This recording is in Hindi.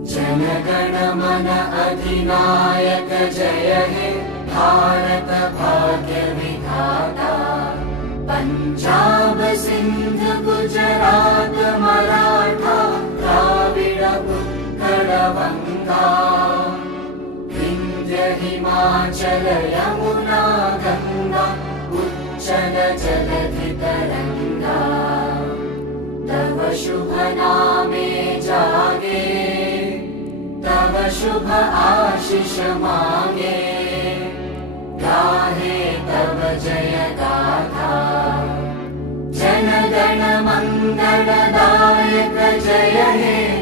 जनगण मन अधिनायक जय हे भारत भाग्य विधाता। पंजाब सिंध गुजरात मराठा द्राविड उत्कल बंगा। विंध्य हिमाचल यमुना गंगा उच्चल जलधि तरंगा। तव शुभ नामे जागे तव शुभ आशीष मांगे। गाहे तव जय गाथा जनगण मंगलदायक जय हे